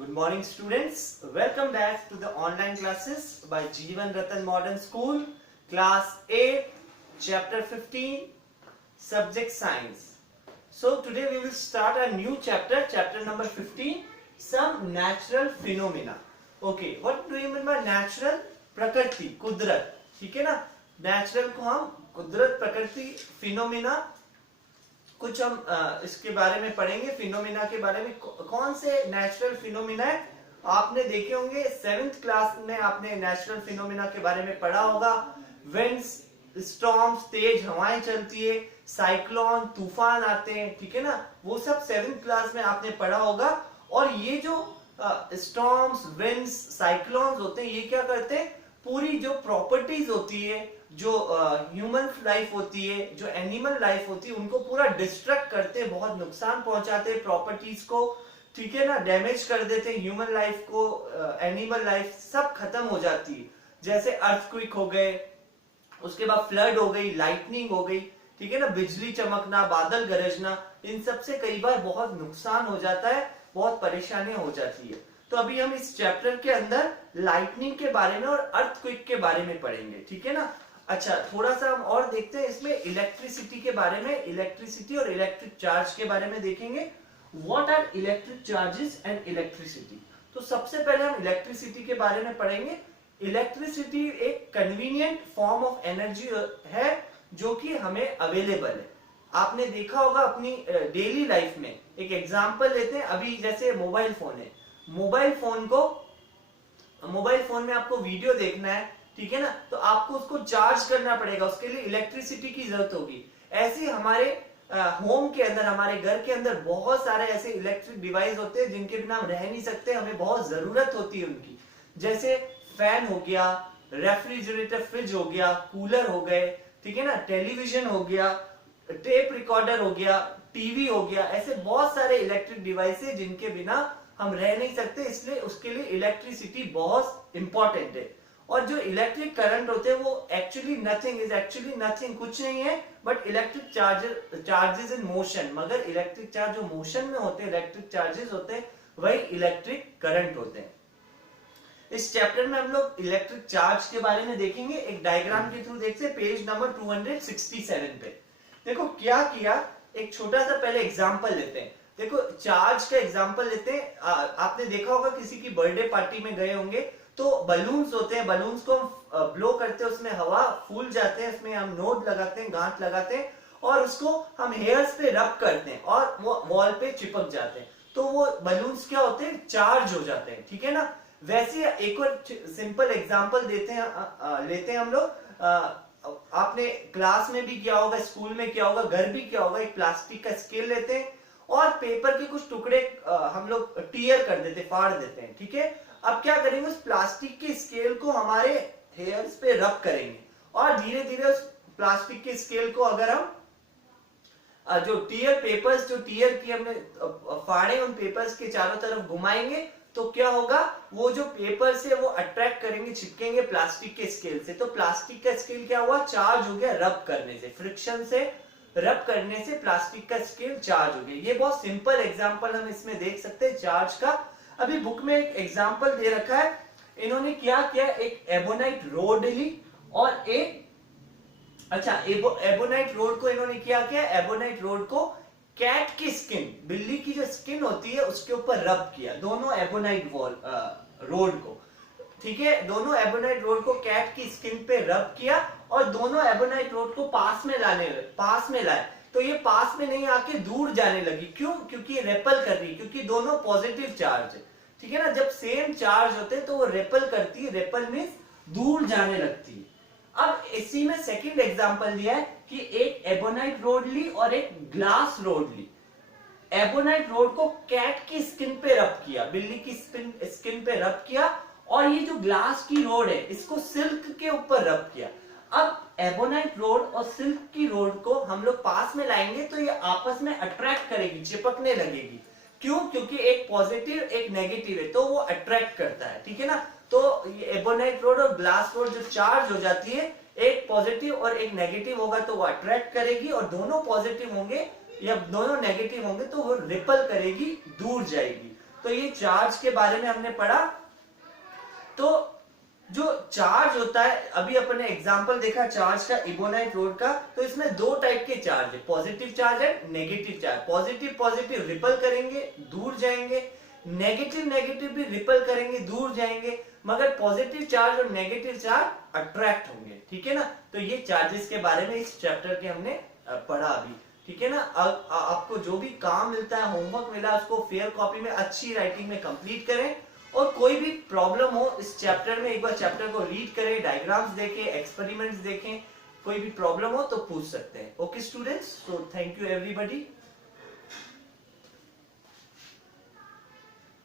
Good morning students. Welcome back to the online classes by Jeevan Ratan Modern School, class 8, chapter 15, subject science. So today we will start a new chapter, chapter number 15, some natural phenomena. Okay, what do you mean by natural? प्रकृति, कुदरत, ठीक है ना. Natural को हम कुदरत, प्रकृति, phenomena, कुछ हम इसके बारे में पढ़ेंगे. फिनोमिना के बारे में कौन से नेचुरल फिनोमिना है आपने देखे होंगे. 7th क्लास में आपने नेचुरल फिनोमिना के बारे में पढ़ा होगा. विंड्स, स्टॉर्म्स, तेज हवाएं चलती है, साइक्लोन, तूफान आते हैं, ठीक है ना. वो सब 7th क्लास में आपने पढ़ा होगा. और ये जो स्टॉर्म्स, विंड्स, साइक्लोन्स होते हैं, ये क्या करते हैं, पूरी जो प्रॉपर्टीज होती है, जो ह्यूमन लाइफ होती है, जो एनिमल लाइफ होती है, उनको पूरा डिस्ट्रक्ट करते हैं, बहुत नुकसान पहुंचाते हैं प्रॉपर्टीज को, ठीक है ना. डैमेज कर देते हैं ह्यूमन लाइफ को, एनिमल लाइफ सब खत्म हो जाती है. जैसे अर्थक्वेक हो गए, उसके बाद फ्लड हो गई, लाइटनिंग हो गई, ठीक है ना, बिजली चमकना, बादल गरजना, इन सब से कई बार बहुत नुकसान हो जाता है, बहुत परेशानियां हो जाती है. तो अभी हम इस चैप्टर के अंदर लाइटनिंग के बारे में और अर्थक्वेक के बारे में पढ़ेंगे, ठीक है ना. अच्छा, थोड़ा सा हम और देखते हैं इसमें इलेक्ट्रिसिटी के बारे में. इलेक्ट्रिसिटी और इलेक्ट्रिक चार्ज के बारे में देखेंगे. What are electric charges and electricity. तो सबसे पहले हम इलेक्ट्रिसिटी के बारे में पढ़ेंगे. इलेक्ट्रिसिटी एक कन्वीनियंट फॉर्म ऑफ एनर्जी है जो कि हमें अवेलेबल है. आपने देखा होगा अपनी डेली लाइफ में. एक एग्जांपल लेते हैं. अभी जैसे मोबाइल फोन है, मोबाइल फोन में आपको वीडियो देखना है, ठीक है ना, तो आपको उसको चार्ज करना पड़ेगा, उसके लिए इलेक्ट्रिसिटी की जरूरत होगी. ऐसे हमारे होम के अंदर, हमारे घर के अंदर बहुत सारे ऐसे इलेक्ट्रिक डिवाइस होते हैं जिनके बिना हम रह नहीं सकते, हमें बहुत जरूरत होती है उनकी. जैसे फैन हो गया, रेफ्रिजरेटर, फ्रिज हो गया, कूलर हो गए, ठीक है ना, टेलीविजन हो गया, टेप रिकॉर्डर हो गया, टीवी हो गया. ऐसे बहुत सारे इलेक्ट्रिक डिवाइस है जिनके बिना हम रह नहीं सकते, इसलिए उसके लिए इलेक्ट्रिसिटी बहुत इंपॉर्टेंट है. और जो इलेक्ट्रिक करंट होते हैं वो एक्चुअली नथिंग, कुछ नहीं है but electric charges in motion. मगर इलेक्ट्रिक चार्ज जो मोशन में होते हैं, इलेक्ट्रिक चार्जेस होते हैं, वही इलेक्ट्रिक करंट होते हैं. इस चैप्टर में हम लोग इलेक्ट्रिक चार्ज के बारे में देखेंगे. एक डायग्राम के थ्रू देखते हैं, पेज नंबर 267 पे. देखो क्या किया, एक छोटा सा पहले एग्जांपल लेते हैं. देखो चार्ज का एग्जांपल लेते हैं. आपने देखा होगा किसी की बर्थडे पार्टी में गए होंगे तो बलून्स होते हैं, बलून्स को हम ब्लो करते हैं, उसमें हवा फूल जाते हैं, उसमें हम नोट लगाते हैं, गांठ लगाते हैं और उसको हम हेयर्स पे रब करते हैं और वो वॉल पे चिपक जाते हैं. तो वो बलून्स क्या होते हैं, चार्ज हो जाते हैं, ठीक है ना. वैसे एक और सिंपल एग्जांपल लेते हैं हम लोग. आपने क्लास में भी किया होगा, स्कूल में किया होगा, घर भी किया होगा. एक प्लास्टिक का स्केल लेते हैं और पेपर के कुछ टुकड़े हम लोग टीयर कर देते, फाड़ देते हैं, ठीक है. अब क्या करेंगे, उस प्लास्टिक के स्केल को हमारे हेयर्स पे रब करेंगे और धीरे धीरे उस प्लास्टिक के स्केल को अगर हम जो पेपर्स जो टीयर की हमने फाड़े, उन पेपर्स के चारों तरफ घुमाएंगे तो क्या होगा, वो जो पेपर्स है वो अट्रैक्ट करेंगे, चिपकेंगे प्लास्टिक के स्केल से. तो प्लास्टिक का स्केल क्या हुआ, चार्ज हो गया रब करने से, फ्रिक्शन से रब करने से प्लास्टिक का स्केल चार्ज हो गया. ये बहुत सिंपल एग्जांपल हम इसमें देख सकते हैं चार्ज का. अभी बुक में एक एग्जांपल दे रखा है. इन्होंने क्या किया, एक एबोनाइट रोड ली और एबोनाइट रोड को इन्होंने क्या किया, एबोनाइट रोड को कैट की स्किन, बिल्ली की जो स्किन होती है उसके ऊपर रब किया, दोनों एबोनाइट रोड को, ठीक है. दोनों एबोनाइट रोड को कैट की स्किन पे रब किया और दोनों एबोनाइट रोड को पास में लाए. तो ये पास में नहीं आके दूर जाने लगी. क्यों, क्योंकि ये रेपल कर रही, क्योंकि दोनों पॉजिटिव चार्ज है, ठीक है ना. जब सेम चार्ज होते हैं तो वो रेपल करती है, रेपल मींस दूर जाने लगती है. अब इसी में सेकंड एग्जांपल दिया है कि एक एबोनाइट रोड ली और एक ग्लास रोड ली. एबोनाइट रोड को कैट की स्किन पे रब किया, बिल्ली की स्किन पे रब किया, और ये जो ग्लास की रोड है इसको सिल्क के ऊपर रब किया. अब एबोनाइट रोड और सिल्क की रोड को हम लोग पास में लाएंगे तो ये आपस में अट्रैक्ट करेगी, चिपकने लगेगी. क्यों, क्योंकि एक पॉजिटिव एक नेगेटिव है तो वो अट्रैक्ट करता है, ठीक है ना. तो ये एबोनाइट रोड और ग्लास रोड जो चार्ज हो जाती है, एक पॉजिटिव और एक नेगेटिव होगा तो वो अट्रैक्ट करेगी, और दोनों पॉजिटिव होंगे या दोनों नेगेटिव होंगे तो वो रिपल करेगी, दूर जाएगी. तो ये चार्ज के बारे में हमने पढ़ा। तो जो चार्ज होता है, अभी अपन ने एग्जांपल देखा चार्ज का, इबोनाइट रोड का, तो इसमें दो टाइप के चार्ज है, positive charge and negative charge. Positive positive ripple करेंगे, दूर जाएंगे, नेगेटिव नेगेटिव भी रिपल करेंगे, दूर जाएंगे, मगर पॉजिटिव चार्ज और नेगेटिव चार्ज अट्रैक्ट होंगे, ठीक है ना। तो ये चार्जेस के बारे में इस चैप्टर के हमने पढ़ा अभी, ठीक है ना। आपको जो भी काम मिलता है, होमवर्क मिला, उसको फेयर कॉपी में अच्छी राइटिंग में कंप्लीट करें, और कोई भी प्रॉब्लम हो इस चैप्टर में, एक बार चैप्टर को रीड करें, डायग्राम्स देखें, एक्सपेरिमेंट्स देखें, कोई भी प्रॉब्लम हो तो पूछ सकते हैं। Okay students, so thank you everybody.